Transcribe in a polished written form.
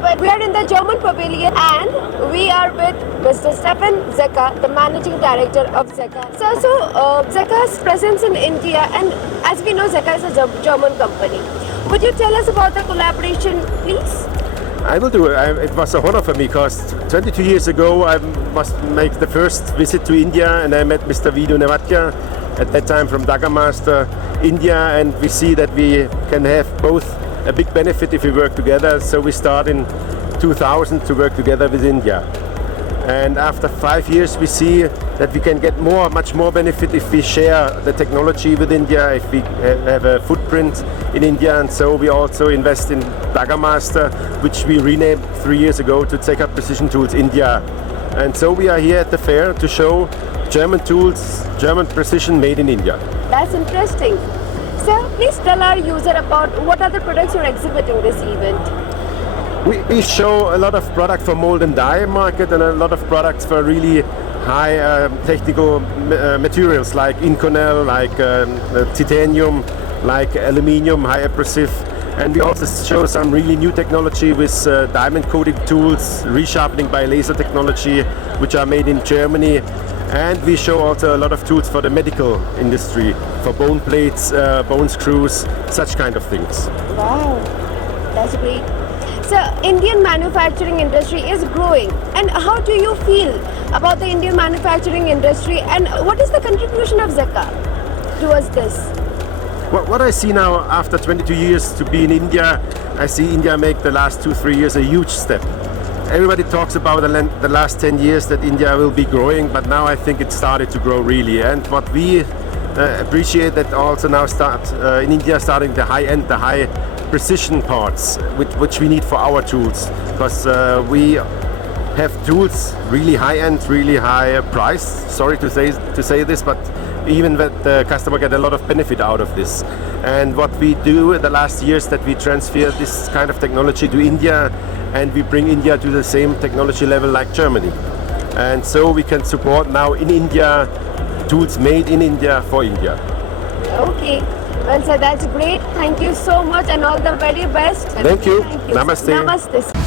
but we are in the German pavilion and we are with Mr. Stefan Zecha, the managing director of Zecha. So Zecha's presence in India, and as we know, Zecha is a German company. Would you tell us about the collaboration, please? I will do it. It was a honor for me because 22 years ago I must make the first visit to India and I met Mr. Vidu Nevatya, at that time from Dagamaster, India, and we see that we can have both a big benefit if we work together. So we start in 2000 to work together with India. And after 5 years we see that we can get much more benefit if we share the technology with India, if we have a footprint in India, and so we also invest in Dagamaster, which we renamed 3 years ago to Zecha Precision Tools India. And so we are here at the fair to show German tools, German precision made in India. That's interesting. So please tell our user about what other products you're exhibiting this event. We show a lot of product for mold and die market and a lot of products for really high technical materials like Inconel, like titanium, like aluminium, high abrasive. And we also show some really new technology with diamond coating tools, resharpening by laser technology, which are made in Germany. And we show also a lot of tools for the medical industry, for bone plates, bone screws, such kind of things. Wow, that's great. So Indian manufacturing industry is growing, and how do you feel about the Indian manufacturing industry, and what is the contribution of Zecha towards this? What I see now after 22 years to be in India, I see India make the last 2-3 years a huge step. Everybody talks about the last 10 years that India will be growing, but now I think it started to grow really. And what we appreciate that also now in India starting the high end, the high precision parts, which we need for our tools, because we have tools really high end, really high price. Sorry to say this, but even that the customer get a lot of benefit out of this. And what we do in the last years that we transfer this kind of technology to India, and we bring India to the same technology level like Germany. And so we can support now in India tools made in India for India. Okay. Well, sir, that's great. Thank you so much and all the very best. Thank you. Thank you. Namaste. Namaste.